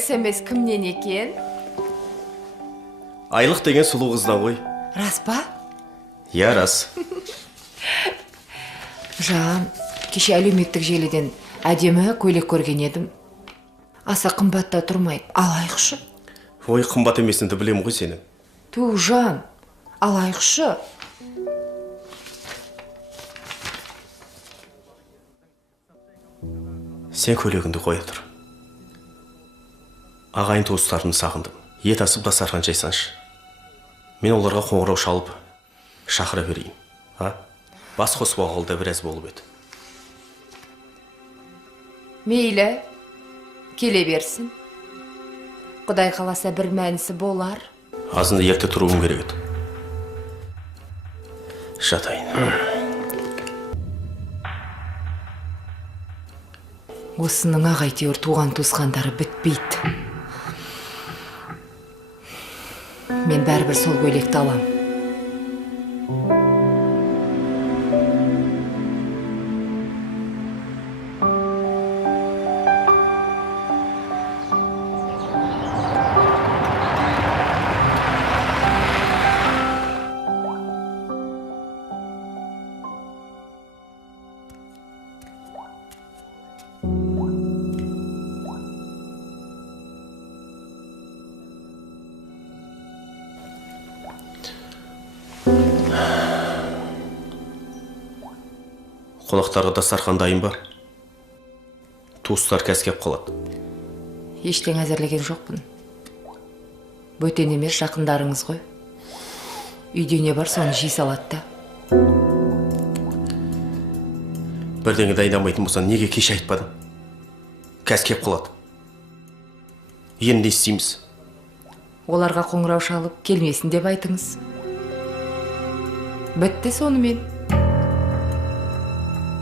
СМС кімнен екен? Айлық деген сұлу қыздан ғой. Рас па? Я, рас. Кеше әлеуметтік желіден әдемі көйлек көрген едім. Аса қымбатта тұрмайды. Алайықшы. Ой, қымбат емесінді білем ғой сенің. Жан, алайықшы. Сен көйлегіңді қоя тұр. Ағайын туыстарымды сағындым. Ет асып дастархан жайсаңшы. Мен оларға қоңырау шалып шақыра берейін. Бас қосып алғалы біраз болып еді. Мейлі, келе берсін. Құдай қаласа бір мәнісі болар. Азында ерте тұруым керек еді. Жатайын. Осының ағайтеуір туған туысқандары бітпейді. Мен бәрібір сол көйлекті алам. Қонақтарға дастархан дайын ба? Туыстар кәскеп қалады. Ештен әзірлеген жоқпын. Бөтен емес, жақындарыңыз ғой. Үйде не бар, соны жей салады да. Бірдеңе дайындамайтын болсаң, неге кеш айтпадың? Кәскеп қалады. Енді не істейміз? Оларға қоңырау шалып, келмесін деп айтыңыз. Бітті сонымен.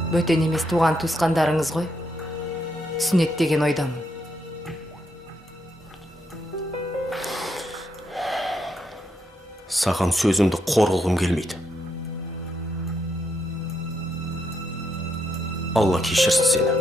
Бөтен емес, туған туысқандарыңыз ғой. Сүннет деген ойдамын. Саған сөзімді қор қылғым келмейді. Алла кешірсін сені.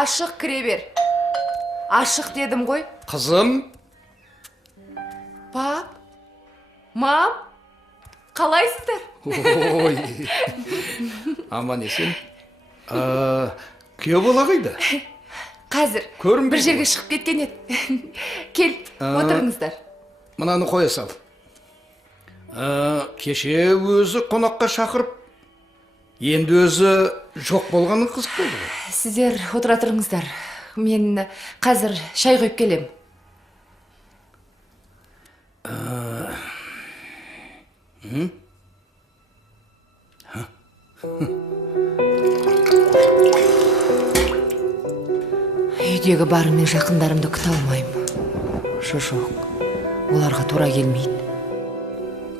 Ашық кіре бер. Ашық дедім ғой. Қызым. Пап, мам, қалайсыздар? Ой, аман есен. Күйеу бала қайда? Қазір бір жерге шығып кеткен еді. Кел, отырыңыздар. Мынаны қоя сал. Кеше өзі қонаққа шақырып, енді өзі жоқ болғанын қызық болды. Сіздер отыра тұрыңыздар. Мен қазір шай қойып келем. Үйдегі барымен жақындарымды күте алмаймын. Жоқ, оларға тура келмейді.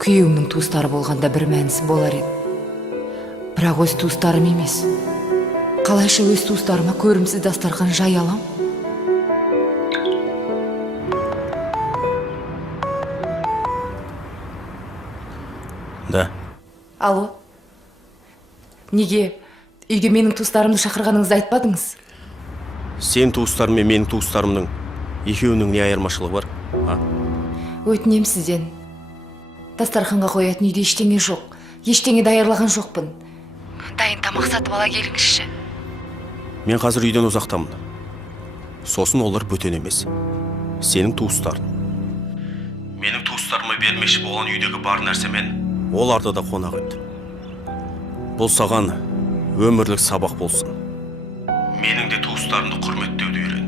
Күйеуімнің туыстары болғанда бір мәнісі болар еді. Бірақ өз туыстарым емес. Қалайша өз туыстарыма көрімсіз дастархан жай алам? Да. Алло. Неге үйге менің туыстарымды шақырғаныңызды айтпадыңыз? Сен туыстарым мен менің туыстарымның екеуінің не айырмашылығы бар? Өтінем сізден. Дастарханға қоятын үйде ештеңе жоқ. Ештеңе даярлаған жоқпын. Дайын тамақ сатып ала келіңізші. Мен қазір үйден ұзақтамын. Сосын олар бөтен емес. Сенің туыстарың. Менің туыстарыма бермекші болған үйдегі бар нәрсемен оларды да қонақ ет. Бұл саған өмірлік сабақ болсын. Менің де туыстарымды құрметтеуді үйрет.